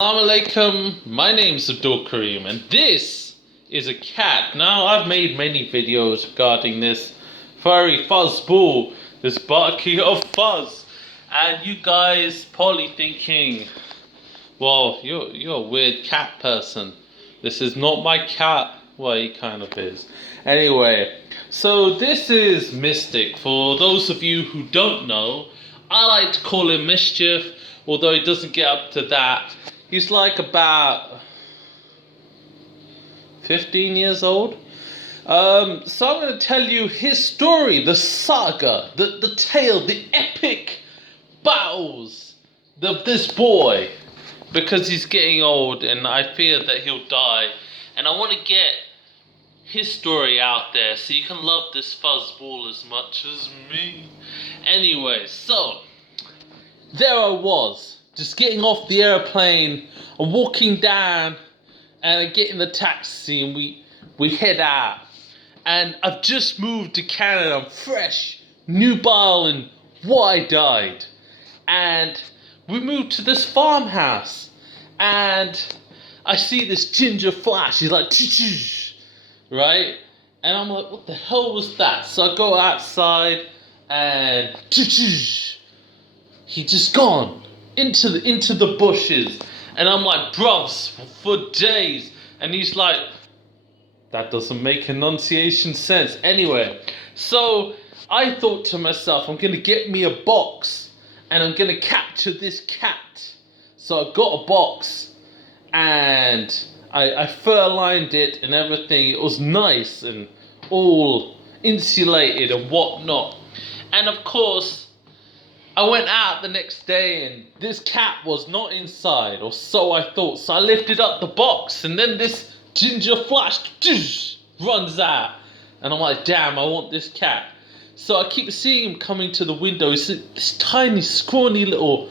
Assalamu alaikum, my name's Abdul Kareem and this is a cat. Now I've made many videos regarding this furry fuzzball, this bucket of fuzz, and you guys probably thinking, well, you're a weird cat person. This is not my cat. Well, he kind of is. Anyway, so this is Mystic. For those of you who don't know, I like to call him Mischief, although he doesn't get up to that. He's like about 15 years old. So I'm going to tell you his story, the saga, the tale, the epic battles of this boy. Because he's getting old and I fear that he'll die. And I want to get his story out there so you can love this fuzzball as much as me. Anyway, so there I was. Just getting off the airplane and walking down and I get in the taxi and we head out. And I've just moved to Canada. I'm fresh, nubile and wide-eyed. And we moved to this farmhouse. And I see this ginger flash. He's like, right? And I'm like, what the hell was that? So I go outside and he just gone into the bushes, and I'm like, bruvs, for days, and he's like, that doesn't make enunciation sense. Anyway, so I thought to myself, I'm gonna get me a box, and I'm gonna capture this cat. So I got a box, and I fur-lined it and everything. It was nice and all insulated and whatnot, and of course, I went out the next day and this cat was not inside, or so I thought. So I lifted up the box and then this ginger flash runs out. And I'm like, damn, I want this cat. So I keep seeing him coming to the window. It's this tiny, scrawny little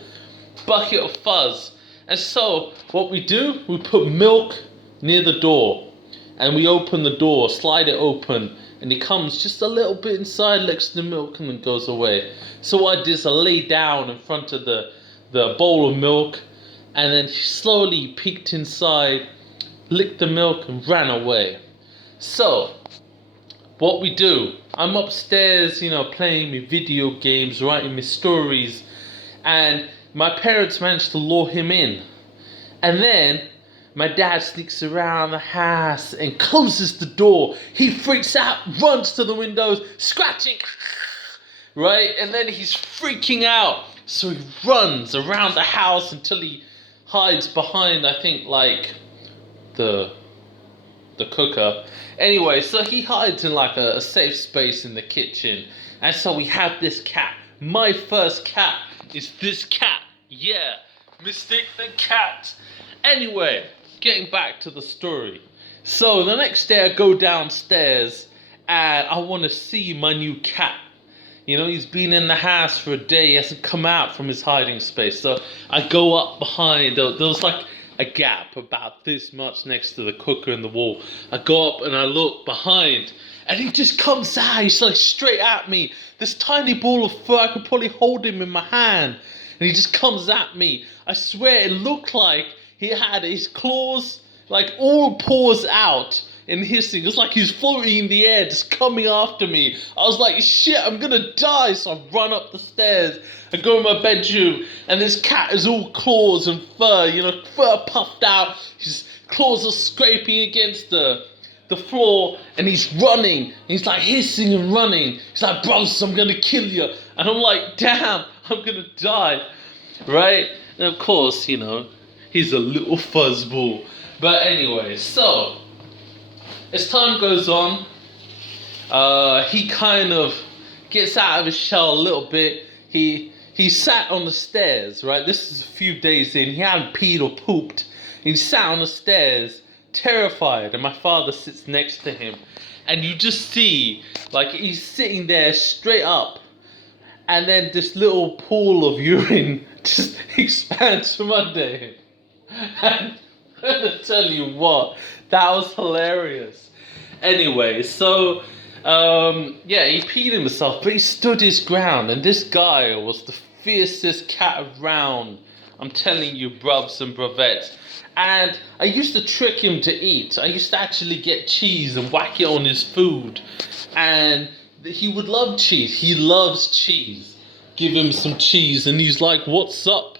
bucket of fuzz. And so what we do, we put milk near the door. And we open the door, slide it open. And he comes just a little bit inside, licks the milk, and then goes away. So what I did is I lay down in front of the bowl of milk, and then slowly peeked inside, licked the milk, and ran away. So, what we do, I'm upstairs, playing my video games, writing my stories, and my parents managed to lure him in. And then my dad sneaks around the house and closes the door. He freaks out, runs to the windows, scratching, right? And then he's freaking out. So he runs around the house until he hides behind, I think, like the cooker. Anyway, so he hides in like a safe space in the kitchen. And so we have this cat. My first cat is this cat. Yeah, Mystic the cat. Anyway, getting back to the story. So the next day I go downstairs and I want to see my new cat. He's been in the house for a day. He hasn't come out from his hiding space. So I go up behind. There was like a gap about this much next to the cooker and the wall. I go up and I look behind and he just comes out. He's like straight at me. This tiny ball of fur, I could probably hold him in my hand. And he just comes at me. I swear it looked like he had his claws, like all paws out and hissing. It was like he was floating in the air, just coming after me. I was like, shit, I'm gonna die. So I run up the stairs. I go in my bedroom, and this cat is all claws and fur, fur puffed out. His claws are scraping against the floor, and he's running. He's like hissing and running. He's like, bros, I'm gonna kill you. And I'm like, damn, I'm gonna die, right? And of course, he's a little fuzzball. But anyway, so as time goes on, he kind of gets out of his shell a little bit. He sat on the stairs, right? This is a few days in. He hadn't peed or pooped. He sat on the stairs, terrified, and my father sits next to him. And you just see, like, he's sitting there straight up, and then this little pool of urine just expands from under him. And I'm gonna tell you what, that was hilarious. Anyway, so he peed himself, but he stood his ground, and this guy was the fiercest cat around I'm telling you, bruvs and bruvettes. And I used to trick him to eat. I used to actually get cheese and whack it on his food. And he would love cheese. He loves cheese. Give him some cheese and he's like, what's up?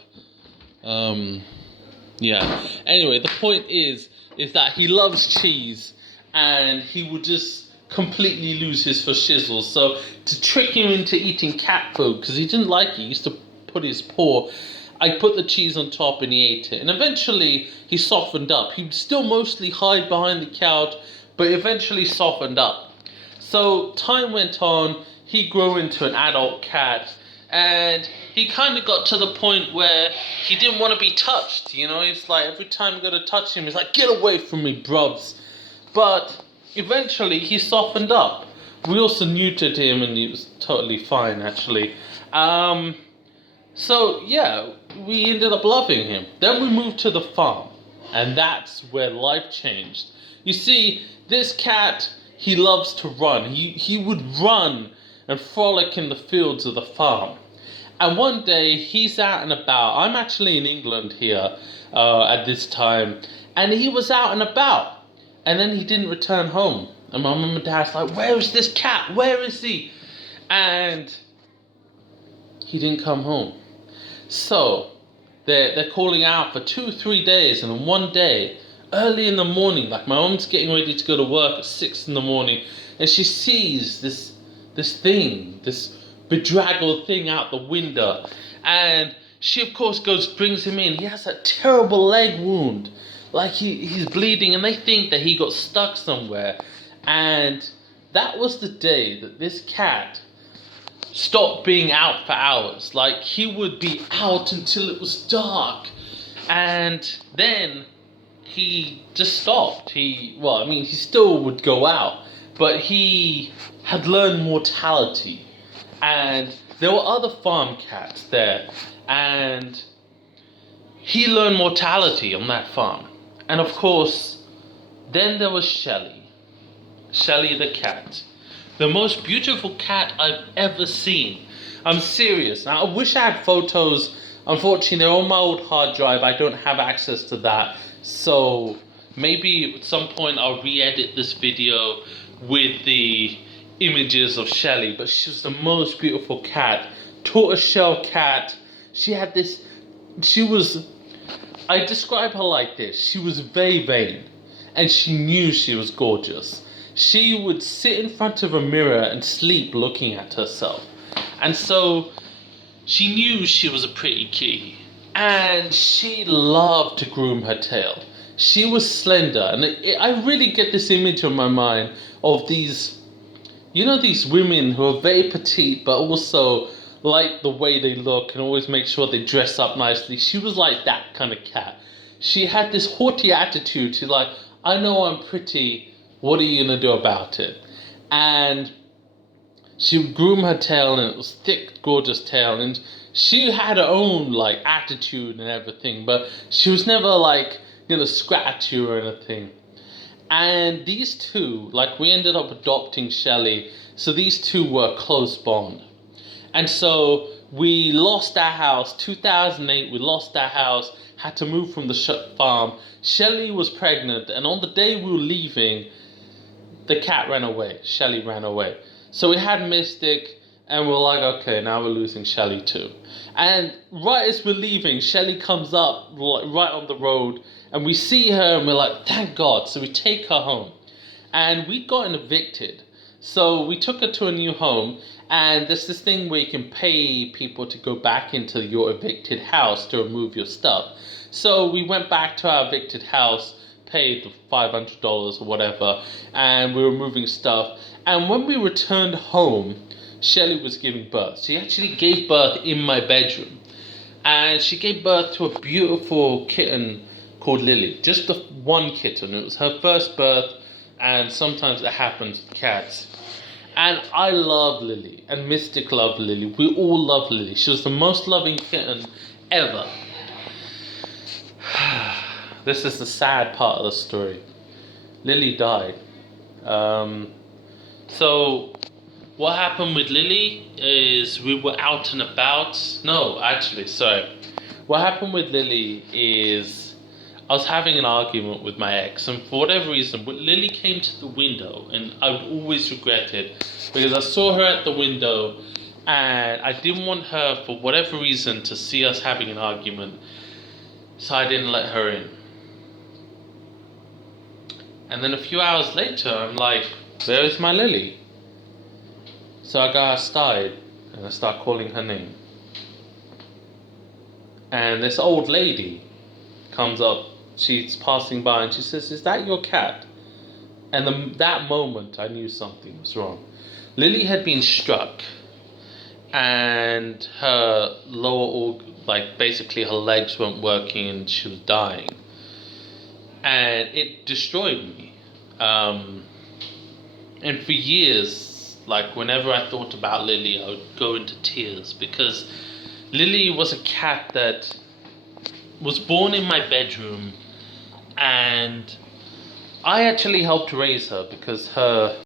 Yeah. Anyway, the point is that he loves cheese and he would just completely lose his for shizzle. So to trick him into eating cat food, because he didn't like it, he used to put his paw, I put the cheese on top and he ate it. And eventually he softened up. He'd still mostly hide behind the couch, but eventually softened up. So time went on, he grew into an adult cat, and he kind of got to the point where he didn't want to be touched, you know? It's like every time you got to touch him, he's like, get away from me, bruvs. But eventually he softened up. We also neutered him and he was totally fine, actually. So yeah, we ended up loving him. Then we moved to the farm, and that's where life changed. You see, this cat, he loves to run. He would run and frolic in the fields of the farm. And one day he's out and about. I'm actually in England here at this time, and he was out and about. And then he didn't return home. And my mum and dad's like, where is this cat? Where is he? And he didn't come home. So they're calling out for 2-3 days, and then one day, early in the morning, like my mom's getting ready to go to work at 6 in the morning, and she sees this bedraggled thing out the window, and she of course brings him in. He has a terrible leg wound, like he's bleeding, and they think that he got stuck somewhere. And that was the day that this cat stopped being out for hours. Like, he would be out until it was dark, and then he just stopped. He still would go out, but he had learned mortality. And there were other farm cats there, and he learned mortality on that farm. And of course, then there was Shelly the cat. The most beautiful cat I've ever seen. I'm serious. Now, I wish I had photos. Unfortunately, they're on my old hard drive. I don't have access to that. So maybe at some point I'll re-edit this video with the images of Shelly. But she was the most beautiful cat. Tortoiseshell cat. I describe her like this. She was very vain. And she knew she was gorgeous. She would sit in front of a mirror and sleep looking at herself. And so she knew she was a pretty kitty. And she loved to groom her tail. She was slender. And I really get this image in my mind of these women who are very petite but also like the way they look and always make sure they dress up nicely. She was like that kind of cat. She had this haughty attitude. She's like, I know I'm pretty. What are you going to do about it? And she would groom her tail, and it was thick, gorgeous tail. And she had her own, like, attitude and everything. But she was never, like, going to scratch you or anything. And these two, like, we ended up adopting Shelly. So these two were a close bond. And so we lost our house. 2008, we lost our house. Had to move from the farm. Shelly was pregnant. And on the day we were leaving, the cat ran away. Shelly ran away. So we had Mystic, and we're like, okay, now we're losing Shelly too. And right as we're leaving, Shelly comes up right on the road, and we see her, and we're like, thank God. So we take her home. And we'd gotten evicted. So we took her to a new home, and there's this thing where you can pay people to go back into your evicted house to remove your stuff. So we went back to our evicted house, paid the $500 or whatever, and we were moving stuff. And when we returned home, Shelly was giving birth. She actually gave birth in my bedroom, and she gave birth to a beautiful kitten called Lily. Just the one kitten. It was her first birth, and sometimes it happens with cats. And I love Lily, and Mystic loved Lily. We all love Lily. She was the most loving kitten ever. This is the sad part of the story. Lily died. So what happened with Lily is we were out and about. No, actually, sorry. What happened with Lily is I was having an argument with my ex, and for whatever reason, when Lily came to the window, and I would always regret it because I saw her at the window, and I didn't want her, for whatever reason, to see us having an argument, so I didn't let her in. And then a few hours later, I'm like, where is my Lily? So I go outside and I start calling her name. And this old lady comes up, she's passing by, and she says, "Is that your cat?" And that moment, I knew something was wrong. Lily had been struck, and her basically her legs weren't working, and she was dying. And it destroyed me. And for years, like whenever I thought about Lily, I would go into tears because Lily was a cat that was born in my bedroom, and I actually helped raise her because her